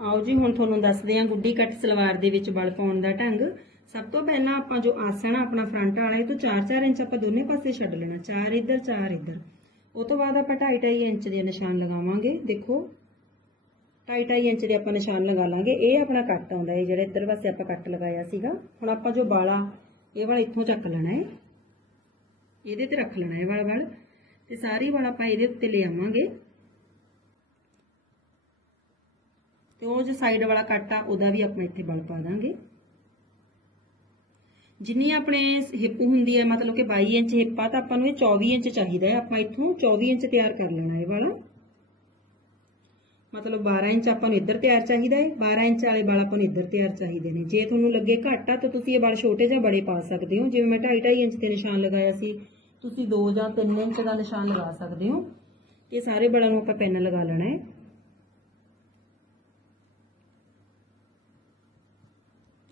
ਆਓ ਜੀ, ਹੁਣ ਤੁਹਾਨੂੰ ਦੱਸਦੇ ਹਾਂ ਗੁੱਡੀ ਕੱਟ ਸਲਵਾਰ ਦੇ ਵਿੱਚ ਬਲ ਪਾਉਣ ਦਾ ਢੰਗ। ਸਭ ਤੋਂ ਪਹਿਲਾਂ ਆਪਾਂ ਜੋ ਆਸਣ ਆ, ਆਪਣਾ ਫਰੰਟ ਵਾਲਾ, ਇਹ ਤੋਂ 4-4 ਇੰਚ ਆਪਾਂ ਦੋਨੇ ਪਾਸੇ ਛੱਡ ਲੈਣਾ 4 ਇੱਧਰ 4 ਇੱਧਰ। ਉਹ ਤੋਂ ਬਾਅਦ ਆਪਾਂ 2.5 ਇੰਚ ਦੇ ਨਿਸ਼ਾਨ ਲਗਾਵਾਂਗੇ, ਦੇਖੋ। 2.5 ਇੰਚ ਦੇ ਆਪਾਂ ਨਿਸ਼ਾਨ ਲਗਾ ਲਾਂਗੇ, ਇਹ ਆਪਣਾ ਕੱਟ ਆਉਂਦਾ ਹੈ ਜਿਹੜਾ ਇੱਧਰ ਪਾਸੇ ਆਪਾਂ ਕੱਟ ਲਗਾਇਆ ਸੀਗਾ। ਹੁਣ ਆਪਾਂ ਜੋ ਬਾਲਾ ਇਹ ਵਾਲਾ ਇੱਥੋਂ ਚੱਕ ਲੈਣਾ ਹੈ ਇਹਦੇ ਤੇ ਰੱਖ ਲੈਣਾ ਹੈ ਵਾਲਾ ਵਾਲ ਤੇ ਸਾਰੀ ਵਾਲਾ ਆਪਾਂ ਇਹਦੇ ਉੱਤੇ ਲੈ ਆਵਾਂਗੇ ਤੇ ਉਹ ਜੋ ਸਾਈਡ ਵਾਲਾ ਕੱਟ ਆ, ਉਹਦਾ ਵੀ ਆਪਾਂ ਇੱਥੇ ਬਲ ਪਾ ਦਾਂਗੇ। ਜਿੰਨੀ ਆਪਣੇ ਹਿੱਪ ਹੁੰਦੀ ਹੈ ਮਤਲਬ ਕਿ 22 ਇੰਚ ਹਿੱਪ ਆ, ਤਾਂ ਆਪਾਂ ਨੂੰ ਇਹ 24 ਇੰਚ ਚਾਹੀਦਾ ਹੈ। ਆਪਾਂ ਇੱਥੋਂ 24 ਇੰਚ ਤਿਆਰ ਕਰ ਲੈਣਾ ਇਹ ਵਾਲਾ। ਮਤਲਬ 12 ਇੰਚ ਆਪਾਂ ਨੂੰ ਇੱਧਰ ਤਿਆਰ ਚਾਹੀਦਾ ਹੈ 12 ਇੰਚ ਵਾਲੇ ਵਾਲ ਆਪਾਂ ਨੂੰ ਇੱਧਰ ਤਿਆਰ ਚਾਹੀਦੇ ਨੇ। ਜੇ ਤੁਹਾਨੂੰ ਲੱਗੇ ਘੱਟ ਆ, ਤਾਂ ਤੁਸੀਂ ਇਹ ਵਾਲ ਛੋਟੇ ਜਾਂ ਬੜੇ ਪਾ ਸਕਦੇ ਹੋ। ਜਿਵੇਂ ਮੈਂ 2.5 ਇੰਚ ਤੇ ਨਿਸ਼ਾਨ ਲਗਾਇਆ ਸੀ, ਤੁਸੀਂ 2 ਜਾਂ 3 ਇੰਚ ਦਾ ਨਿਸ਼ਾਨ ਲਗਾ ਸਕਦੇ ਹੋ। ਇਹ ਸਾਰੇ ਵਾਲਾਂ ਨੂੰ ਆਪਾਂ ਪੈਨ ਲਗਾ ਲੈਣਾ ਹੈ।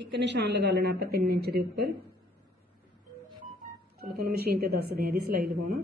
ਇੱਕ ਨਿਸ਼ਾਨ ਲਗਾ ਲੈਣਾ ਆਪਾਂ 3 ਇੰਚ ਦੇ ਉੱਪਰ। ਚਲੋ, ਤੁਹਾਨੂੰ ਮਸ਼ੀਨ ਤੇ ਦੱਸਦੇ ਆ ਇਹਦੀ ਸਿਲਾਈ ਲਗਾਉਣਾ।